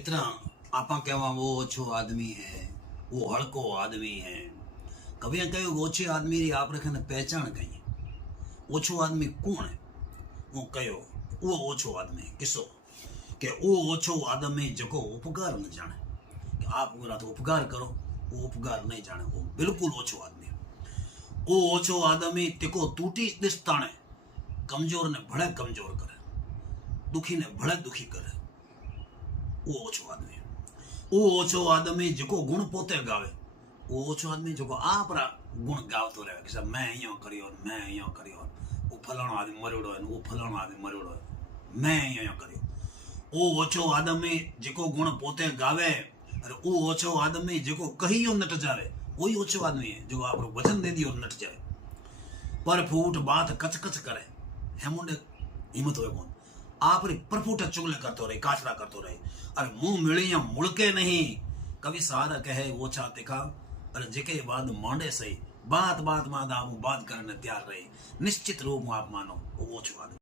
इतना आपा कहवा वो ओछो आदमी है, वो हड़को आदमी है। कभी कहू ओछे आदमी री आप रखे पहचान कही ओछो आदमी कौन है। वो कहो वो ओछो आदमी किसो के वो ओछो आदमी जको उपकार न जाने कि आप बोला तो उपकार करो, वो उपकार नहीं जाने, वो बिल्कुल ओछो आदमी। वो ओछो आदमी तिको टूटी दिसताने कमजोर ने भले कमजोर करे, दुखी ने भले दुखी करे, वो ओछो आदमी। वो ओछो आदमी जो गुण पोते गावे, वो ओछो आदमी जो आपरा गुण गावतो रहे कि मैं अहियां करियो, मैं अहियां करियो, वो फलाणो आदमी मरियोड़ो है, वो फलाणो आदमी मरियोड़ो है, मैं अहियां करियो। वो ओछो आदमी जो गुण पोते गावे अरे वो ओछो आदमी जो कहियो नट जावे, वही ओछो आदमी है जो आपरो वचन दे दियो नट जावे। पर फूट बात कच कच करे हेमुंडे हिम्मत होए कोन, आप रे परफूट चुगले करतो रहे, काचरा करतो रहे। अरे मुंह मिलिया मुड़के नहीं, कवि सारा कहे वो छा तिखा अरे जेके बाद मांडे सही, बात बात मां आप बात करने तैयार रहे, निश्चित रूप में आप मानो वो छुआ।